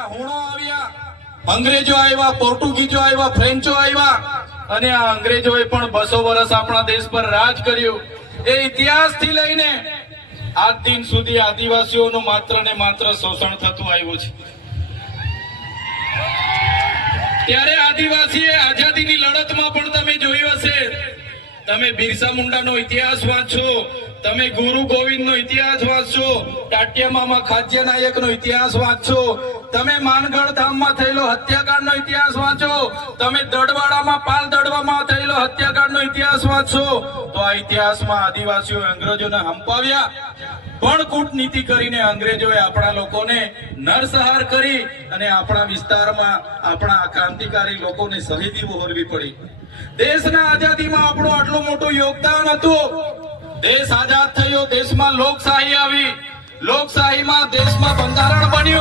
આવ્યા, હુણો આવ્યા, અંગ્રેજો આવ્યા, પોર્ટુગીઝો આવ્યા, ફ્રેન્ચો આવ્યા, અને આ અંગ્રેજોએ પણ 200 વર્ષ આપણા દેશ પર રાજ કર્યું. એ ઇતિહાસથી લઈને આજ દિન સુધી આદિવાસીઓનું માત્ર ને માત્ર શોષણ થતું આવ્યું છે. ત્યારે આદિવાસીએ આઝાદીની લડતમાં પણ તમે જોયું હશે, તમે બિરસા મુંડાનો ઇતિહાસ વાંચો, તમે ગુરુ ગોવિંદનો ઇતિહાસ વાંચો, ટાટિયા મામા ખાદ્ય નાયકનો ઇતિહાસ વાંચો, તમે માનગઢ ધામમાં થયેલો હત્યાકાંડનો ઇતિહાસ વાંચો, તમે દડવાડામાં પાલ દડવામાં થયેલો હત્યાકાંડનો ઇતિહાસ વાંચો, તો આ ઇતિહાસમાં આદિવાસીઓ અંગ્રેજોને હંપાવ્યા, પણ કૂટનીતિ કરીને અંગ્રેજોએ આપણા લોકોને નરસંહાર કરી અને આપણા વિસ્તારમાં આપણા ક્રાંતિકારી લોકોને શહીદી વહોરવી પડી. દેશના આઝાદીમાં આપણું આટલું મોટું યોગદાન હતું. દેશ આઝાદ થયો, દેશમાં લોકશાહી આવી, લોકશાહીમાં દેશમાં બંધારણ બન્યું.